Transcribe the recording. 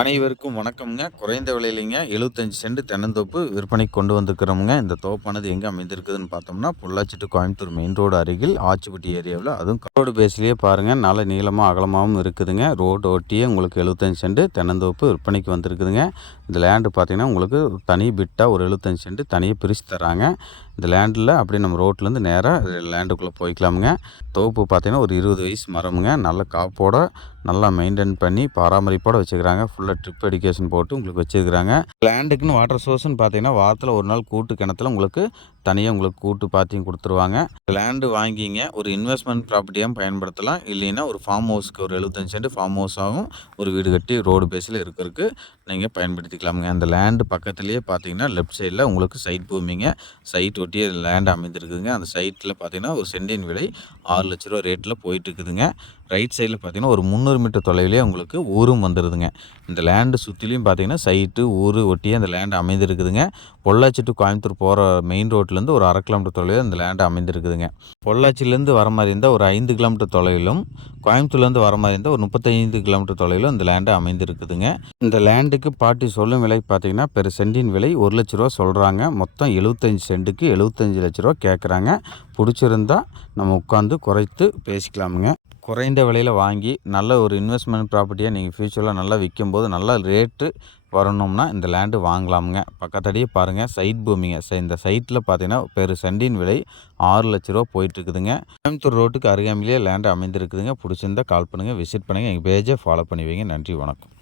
அனைவருக்கும் வணக்கம்ங்க. குறைந்த விலையிலங்க 75 சென்ட் தென்னந்தோப்பு விற்பனைக்கு கொண்டு வந்திருக்கிறோமுங்க. இந்த தோப்பானது எங்கே அமைந்திருக்குதுன்னு பார்த்தோம்னா, Pollachi to Coimbatore main road அருகில் ஆச்சிப்பட்டி ஏரியாவில், அதுவும் ரோடு பேஸ்லேயே பாருங்கள், நல்ல நீளமாக அகலமாகவும் இருக்குதுங்க. ரோடு ஒட்டியே உங்களுக்கு 75 சென்ட் தென்னந்தோப்பு விற்பனைக்கு வந்திருக்குதுங்க. இந்த லேண்டு பார்த்தீங்கன்னா உங்களுக்கு தனி பிட்டாக ஒரு 75 சென்ட் தனியாக பிரித்து தராங்க. இந்த லேண்டில் அப்படியே நம்ம ரோட்லேருந்து நேராக லேண்டுக்குள்ளே போய்க்கலாமுங்க. தோப்பு பார்த்தீங்கன்னா ஒரு 20 வயசு மரமுங்க. நல்ல காப்போட நல்லா மெயின்டைன் பண்ணி பராமரிப்போடு வச்சுக்கிறாங்க. ஃபுல்லாக ட்ரிப் எடிகேஷன் போட்டு உங்களுக்கு வச்சுருக்கிறாங்க. லேண்டுக்குன்னு வாட்டர் சோர்ஸ்னு பார்த்தீங்கன்னா வாரத்தில் ஒரு நாள் கூட்டு கிணத்துல உங்களுக்கு தனியாக உங்களுக்கு கூட்டு பாத்தியும் கொடுத்துருவாங்க. லேண்டு வாங்கிங்க ஒரு இன்வெஸ்ட்மெண்ட் ப்ராப்பர்ட்டியாகவும் பயன்படுத்தலாம். இல்லைன்னா ஒரு ஃபார்ம் ஹவுஸ்க்கு ஒரு 75 சென்ட் ஃபார்ம் ஹவுஸாகவும் ஒரு வீடு கட்டி ரோடு பேஸில் இருக்கிறதுக்கு நீங்கள் பயன்படுத்திக்கலாமுங்க. அந்த லேண்டு பக்கத்துலேயே பார்த்தீங்கன்னா லெஃப்ட் சைடில் உங்களுக்கு சைட் பூமிங்க. சைட் ஒட்டியே லேண்ட் அமைந்திருக்குதுங்க. அந்த சைட்டில் பார்த்தீங்கன்னா ஒரு சென்டின் விலை 6 லட்ச ரூபா ரேட்டில் போயிட்டுருக்குதுங்க. ரைட் சைடில் பார்த்தீங்கன்னா ஒரு 300 மீட்டர் தொலைவிலே உங்களுக்கு ஊரும் வந்துடுதுங்க. இந்த லேண்டு சுற்றிலையும் பார்த்தீங்கன்னா சைட்டு ஊர் ஒட்டியே அந்த லேண்டு அமைந்திருக்குதுங்க. பொள்ளாச்சி டு கோயம்புத்தூர் போகிற மெயின் ரோட்லேருந்து ஒரு 1/2 கிலோமீட்டர் தொலைவில் இந்த லேண்டு அமைந்திருக்குதுங்க. பொள்ளாச்சிலேருந்து வர மாதிரி இருந்தால் ஒரு 5 கிலோமீட்டர் தொலைவிலும், கோயம்புத்தூர்லேருந்து வர மாதிரி இருந்தால் ஒரு 35 கிலோமீட்டர் தொலைவிலும் இந்த லேண்டு அமைந்திருக்குதுங்க. இந்த லேண்டுக்கு பாட்டி சொல்லும் விலை பார்த்தீங்கன்னா பெரு சென்டின் விலை 1 லட்ச ரூபா சொல்கிறாங்க. மொத்தம் 75 சென்ட்டுக்கு 75 லட்ச ரூபா கேட்குறாங்க. பிடிச்சிருந்தா நம்ம உட்காந்து குறைத்து பேசிக்கலாமுங்க. குறைந்த விலையில் வாங்கி நல்ல ஒரு இன்வெஸ்ட்மெண்ட் ப்ராப்பர்ட்டியாக நீங்கள் ஃப்யூச்சரில் நல்லா விற்கும்போது நல்ல ரேட்டு வரணும்னா இந்த லேண்டு வாங்கலாமுங்க. பக்கத்தடியே பாருங்கள் சைட் பூமிங்க. இந்த சைட்டில் பார்த்தீங்கன்னா பெரு சென்டின் விலை 6 லட்ச ரூபா போயிட்டுருக்குதுங்க. கோயம்புத்தூர் ரோட்டுக்கு அருகாமையிலேயே லேண்டு அமைந்திருக்குதுங்க. பிடிச்சிருந்தா கால் பண்ணுங்கள், விசிட் பண்ணுங்கள், எங்கள் பேஜை ஃபாலோ பண்ணி வைங்க. நன்றி, வணக்கம்.